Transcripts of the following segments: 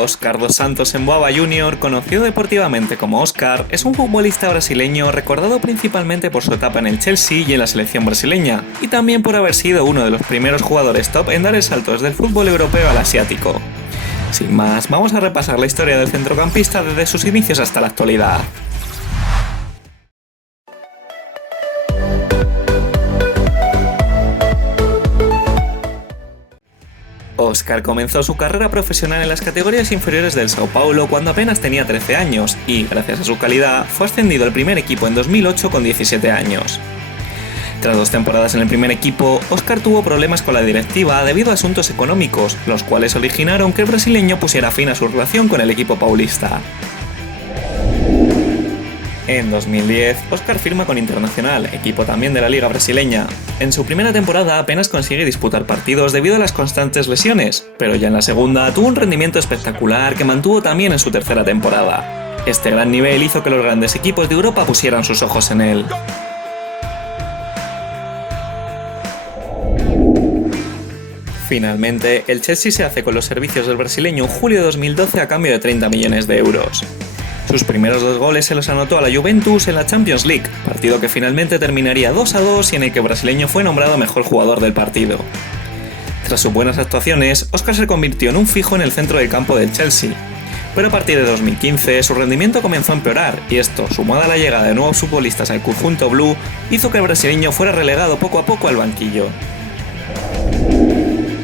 Óscar dos Santos Emboaba Jr., conocido deportivamente como Óscar, es un futbolista brasileño recordado principalmente por su etapa en el Chelsea y en la selección brasileña, y también por haber sido uno de los primeros jugadores top en dar el salto desde el fútbol europeo al asiático. Sin más, vamos a repasar la historia del centrocampista desde sus inicios hasta la actualidad. Óscar comenzó su carrera profesional en las categorías inferiores del São Paulo cuando apenas tenía 13 años y, gracias a su calidad, fue ascendido al primer equipo en 2008 con 17 años. Tras 2 temporadas en el primer equipo, Óscar tuvo problemas con la directiva debido a asuntos económicos, los cuales originaron que el brasileño pusiera fin a su relación con el equipo paulista. En 2010, Óscar firma con Internacional, equipo también de la liga brasileña. En su primera temporada apenas consigue disputar partidos debido a las constantes lesiones, pero ya en la segunda tuvo un rendimiento espectacular que mantuvo también en su tercera temporada. Este gran nivel hizo que los grandes equipos de Europa pusieran sus ojos en él. Finalmente, el Chelsea se hace con los servicios del brasileño en julio de 2012 a cambio de 30 millones de euros. Sus primeros 2 goles se los anotó a la Juventus en la Champions League, partido que finalmente terminaría 2-2 y en el que el brasileño fue nombrado mejor jugador del partido. Tras sus buenas actuaciones, Óscar se convirtió en un fijo en el centro del campo del Chelsea, pero a partir de 2015 su rendimiento comenzó a empeorar y esto, sumado a la llegada de nuevos futbolistas al conjunto blue, hizo que el brasileño fuera relegado poco a poco al banquillo.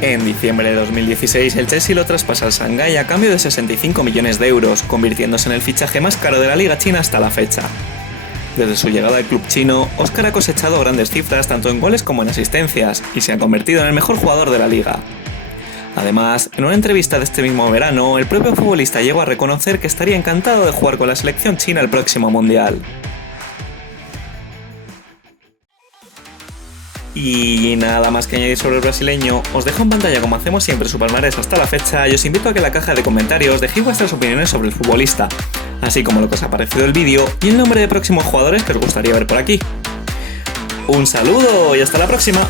En diciembre de 2016, el Chelsea lo traspasa al Shanghái a cambio de 65 millones de euros, convirtiéndose en el fichaje más caro de la liga china hasta la fecha. Desde su llegada al club chino, Óscar ha cosechado grandes cifras tanto en goles como en asistencias, y se ha convertido en el mejor jugador de la liga. Además, en una entrevista de este mismo verano, el propio futbolista llegó a reconocer que estaría encantado de jugar con la selección china el próximo mundial. Y nada más que añadir sobre el brasileño, os dejo en pantalla como hacemos siempre su palmarés hasta la fecha y os invito a que en la caja de comentarios dejéis vuestras opiniones sobre el futbolista, así como lo que os ha parecido el vídeo y el nombre de próximos jugadores que os gustaría ver por aquí. Un saludo y hasta la próxima.